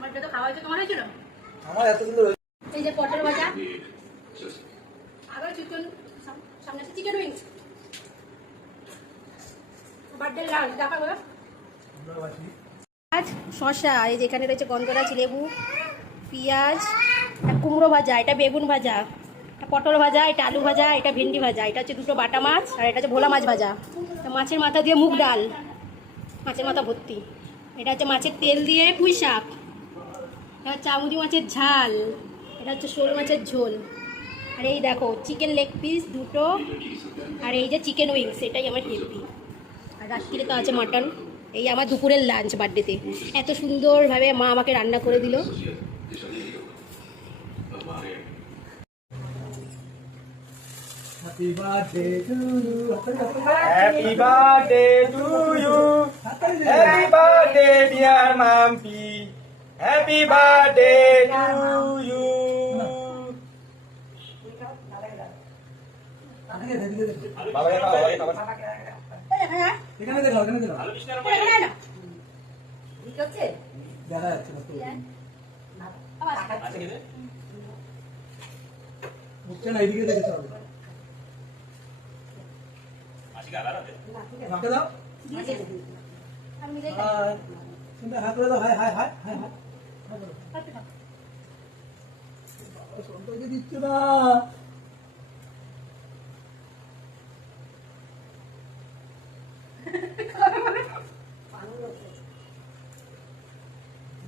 তো খাওয়া হয়েছে, তোমার হয়েছিল? আমার এত সুন্দর। এই যে পটল ভাজা, আবার চিকেন, সামনে আছে চিকেন উইংস, বার্থডে লাঞ্চ দেখাবো। আজ শসা, এই যে এখানে রয়েছে গন্ধরাজ লেবু, পেঁয়াজ, কুমড়ো ভাজা, এটা বেগুন ভাজা, এটা পটল ভাজা, এটা আলু ভাজা, এটা ভেন্ডি ভাজা, এটা হচ্ছে দুটো বাটা মাছ, আর এটা হচ্ছে ভোলা মাছ ভাজা, মাছের মাথা দিয়ে মুগ ডাল, মাছের মাথা ভর্তি, এটা হচ্ছে মাছের তেল দিয়ে পুঁই শাক, এটা হচ্ছে আমুদি মাছের ঝাল, এটা হচ্ছে শোল মাছের ঝোল, আর এই দেখো চিকেন লেগ পিস দুটো, আর এই যে চিকেন উইংস, এটাই আমার হেভি। আর রাত্রিরে তো আছে মাটন। এই আমার দুপুরের লাঞ্চ বার্থডেতে, এত সুন্দরভাবে মা আমাকে রান্না করে দিল। Happy birthday to you. Happy birthday to you. Happy birthday, dear Mampi. Happy birthday to you. Baba ya, baba ya, baba. এখানে দেখো, এখানে দেখো। দেখা যাচ্ছে না তো। উঠছে না, এদিকে দেখতে হবে। মাকে দাও। হাই। শুনতে হাত করে দাও, hi hi hi hi hi. সন্তোষকে দিচ্ছ না।